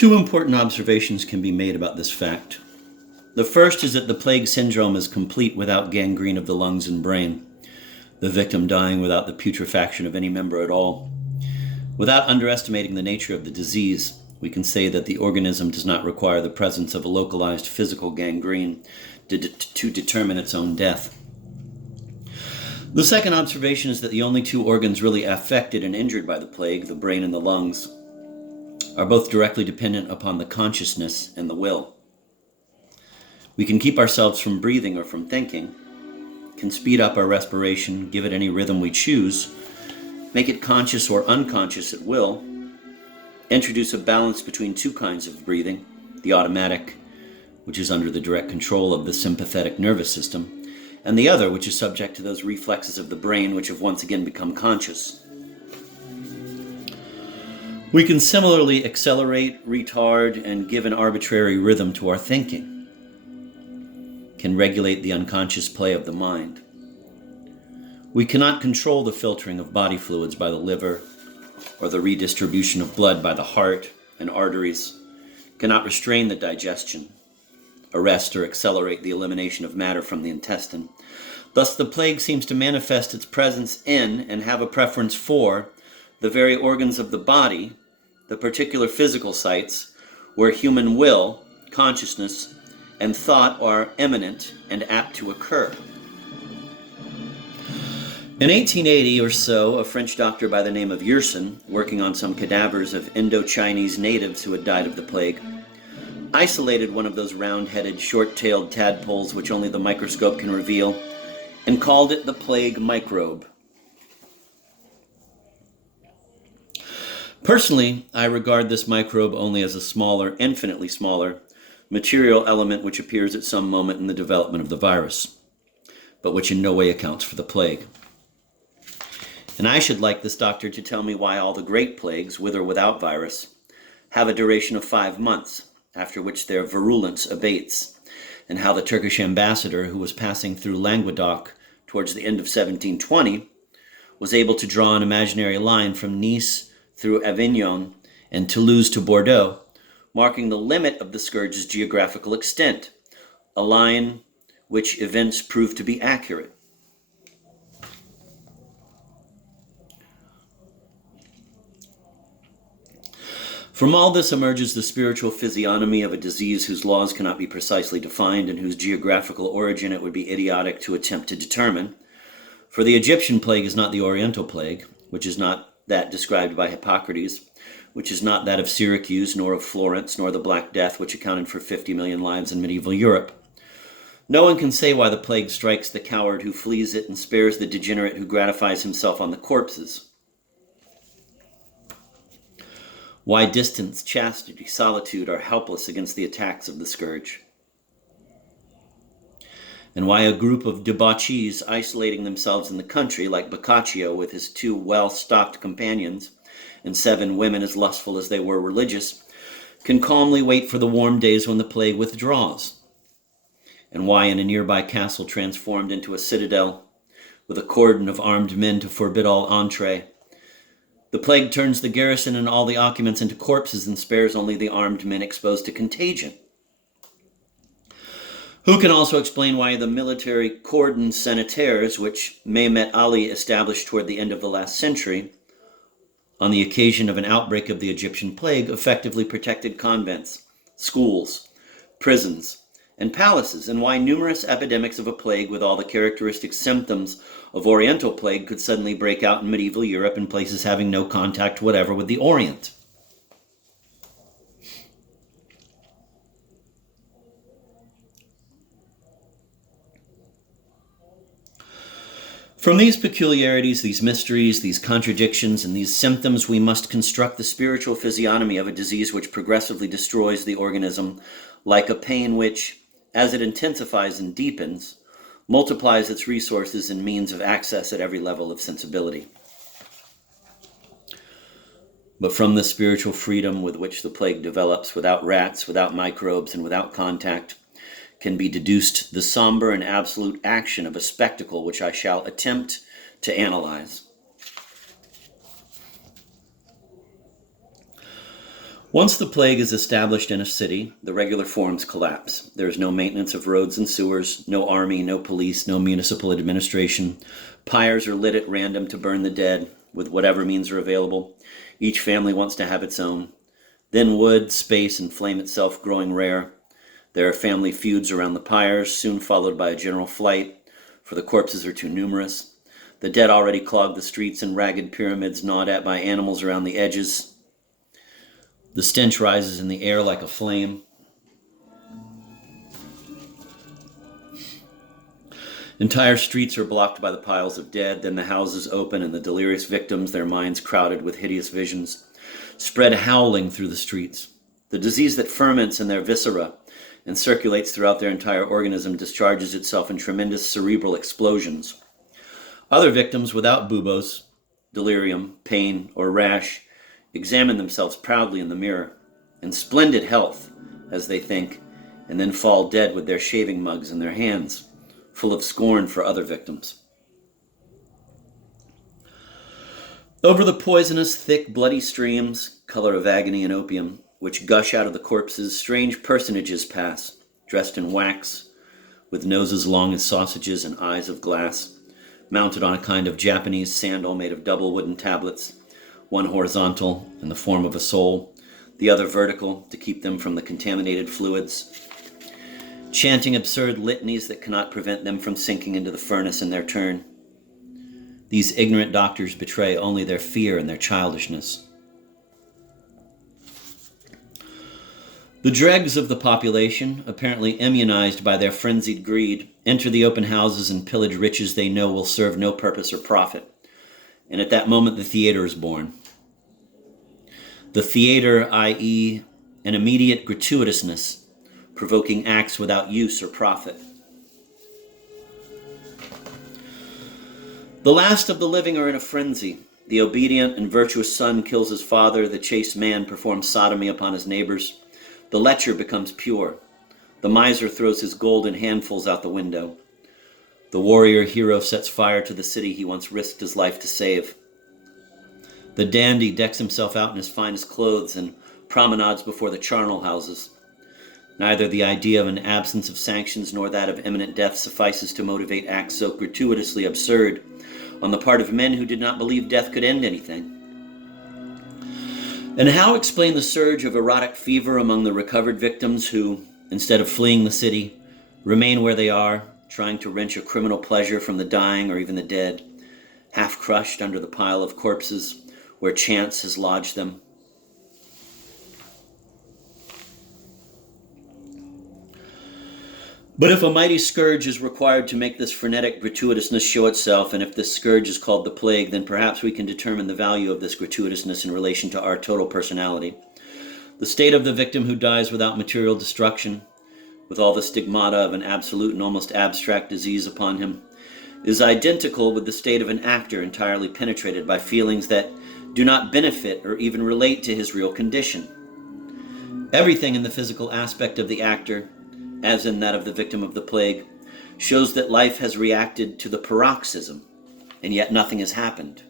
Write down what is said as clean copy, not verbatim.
Two important observations can be made about this fact. The first is that the plague syndrome is complete without gangrene of the lungs and brain, the victim dying without the putrefaction of any member at all. Without underestimating the nature of the disease, we can say that the organism does not require the presence of a localized physical gangrene to determine its own death. The second observation is that the only two organs really affected and injured by the plague, the brain and the lungs, are both directly dependent upon the consciousness and the will. We can keep ourselves from breathing or from thinking, can speed up our respiration, give it any rhythm we choose, make it conscious or unconscious at will, introduce a balance between two kinds of breathing, the automatic, which is under the direct control of the sympathetic nervous system, and the other, which is subject to those reflexes of the brain which have once again become conscious. We can similarly accelerate, retard, and give an arbitrary rhythm to our thinking, can regulate the unconscious play of the mind. We cannot control the filtering of body fluids by the liver, or the redistribution of blood by the heart and arteries, cannot restrain the digestion, arrest or accelerate the elimination of matter from the intestine. Thus, the plague seems to manifest its presence in and have a preference for the very organs of the body, the particular physical sites where human will, consciousness, and thought are eminent and apt to occur. In 1880 or so, a French doctor by the name of Yersin, working on some cadavers of Indo-Chinese natives who had died of the plague, isolated one of those round-headed, short-tailed tadpoles which only the microscope can reveal, and called it the plague microbe. Personally, I regard this microbe only as a smaller, infinitely smaller, material element which appears at some moment in the development of the virus, but which in no way accounts for the plague. And I should like this doctor to tell me why all the great plagues, with or without virus, have a duration of 5 months, after which their virulence abates, and how the Turkish ambassador, who was passing through Languedoc towards the end of 1720, was able to draw an imaginary line from Nice through Avignon and Toulouse to Bordeaux, marking the limit of the scourge's geographical extent, a line which events proved to be accurate. From all this emerges the spiritual physiognomy of a disease whose laws cannot be precisely defined and whose geographical origin it would be idiotic to attempt to determine. For the Egyptian plague is not the Oriental plague, which is not that described by Hippocrates, which is not that of Syracuse, nor of Florence, nor the Black Death, which accounted for 50 million lives in medieval Europe. No one can say why the plague strikes the coward who flees it and spares the degenerate who gratifies himself on the corpses. Why distance, chastity, solitude are helpless against the attacks of the scourge. And why a group of debauchees isolating themselves in the country, like Boccaccio with his 2 well-stocked companions, and 7 women as lustful as they were religious, can calmly wait for the warm days when the plague withdraws. And why in a nearby castle transformed into a citadel, with a cordon of armed men to forbid all entree, the plague turns the garrison and all the occupants into corpses and spares only the armed men exposed to contagion. Who can also explain why the military cordons sanitaires, which Mehmet Ali established toward the end of the last century, on the occasion of an outbreak of the Egyptian plague, effectively protected convents, schools, prisons, and palaces, and why numerous epidemics of a plague with all the characteristic symptoms of Oriental plague could suddenly break out in medieval Europe in places having no contact whatever with the Orient. From these peculiarities, these mysteries, these contradictions, and these symptoms, we must construct the spiritual physiognomy of a disease which progressively destroys the organism, like a pain which, as it intensifies and deepens, multiplies its resources and means of access at every level of sensibility. But from the spiritual freedom with which the plague develops, without rats, without microbes, and without contact, can be deduced the somber and absolute action of a spectacle which I shall attempt to analyze. Once the plague is established in a city, the regular forms collapse. There is no maintenance of roads and sewers, no army, no police, no municipal administration. Pyres are lit at random to burn the dead with whatever means are available. Each family wants to have its own. Then wood, space, and flame itself growing rare. There are family feuds around the pyres, soon followed by a general flight, for the corpses are too numerous. The dead already clog the streets in ragged pyramids gnawed at by animals around the edges. The stench rises in the air like a flame. Entire streets are blocked by the piles of dead. Then the houses open and the delirious victims, their minds crowded with hideous visions, spread howling through the streets. The disease that ferments in their viscera and circulates throughout their entire organism discharges itself in tremendous cerebral explosions. Other victims without buboes, delirium, pain, or rash examine themselves proudly in the mirror, in splendid health, as they think, and then fall dead with their shaving mugs in their hands, full of scorn for other victims. Over the poisonous, thick, bloody streams, color of agony and opium, which gush out of the corpses, strange personages pass, dressed in wax, with noses long as sausages and eyes of glass, mounted on a kind of Japanese sandal made of double wooden tablets, one horizontal in the form of a soul, the other vertical to keep them from the contaminated fluids, chanting absurd litanies that cannot prevent them from sinking into the furnace in their turn. These ignorant doctors betray only their fear and their childishness. The dregs of the population, apparently immunized by their frenzied greed, enter the open houses and pillage riches they know will serve no purpose or profit. And at that moment the theater is born. The theater, i.e., an immediate gratuitousness, provoking acts without use or profit. The last of the living are in a frenzy. The obedient and virtuous son kills his father. The chaste man performs sodomy upon his neighbors. The lecher becomes pure. The miser throws his gold in handfuls out the window. The warrior hero sets fire to the city he once risked his life to save. The dandy decks himself out in his finest clothes and promenades before the charnel houses. Neither the idea of an absence of sanctions nor that of imminent death suffices to motivate acts so gratuitously absurd on the part of men who did not believe death could end anything. And how explain the surge of erotic fever among the recovered victims who, instead of fleeing the city, remain where they are, trying to wrench a criminal pleasure from the dying or even the dead, half crushed under the pile of corpses where chance has lodged them? But if a mighty scourge is required to make this frenetic gratuitousness show itself, and if this scourge is called the plague, then perhaps we can determine the value of this gratuitousness in relation to our total personality. The state of the victim who dies without material destruction, with all the stigmata of an absolute and almost abstract disease upon him, is identical with the state of an actor entirely penetrated by feelings that do not benefit or even relate to his real condition. Everything in the physical aspect of the actor, as in that of the victim of the plague, shows that life has reacted to the paroxysm, and yet nothing has happened.